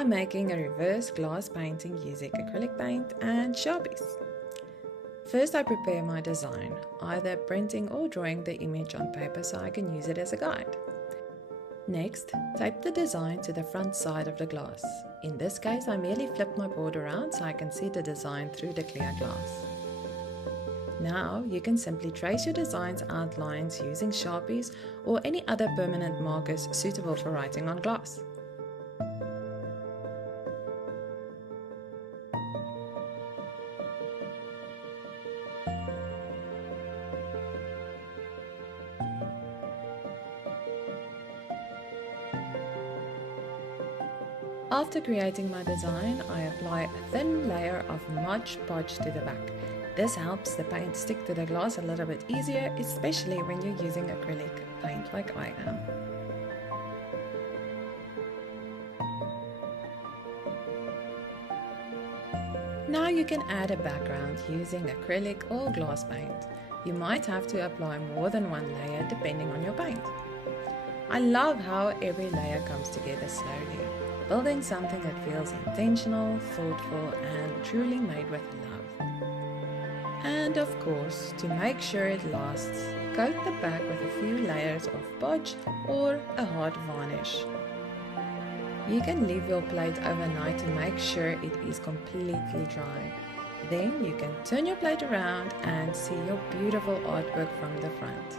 I'm making a reverse glass painting using acrylic paint and Sharpies. First I prepare my design, either printing or drawing the image on paper so I can use it as a guide. Next, tape the design to the front side of the glass. In this case, I merely flip my board around so I can see the design through the clear glass. Now you can simply trace your design's outlines using Sharpies or any other permanent markers suitable for writing on glass. After creating my design, I apply a thin layer of Mod Podge to the back. This helps the paint stick to the glass a little bit easier, especially when you're using acrylic paint like I am. Now you can add a background using acrylic or glass paint. You might have to apply more than one layer depending on your paint. I love how every layer comes together slowly, building something that feels intentional, thoughtful, and truly made with love. And of course, to make sure it lasts, coat the back with a few layers of podge or a hard varnish. You can leave your plate overnight to make sure it is completely dry. Then you can turn your plate around and see your beautiful artwork from the front.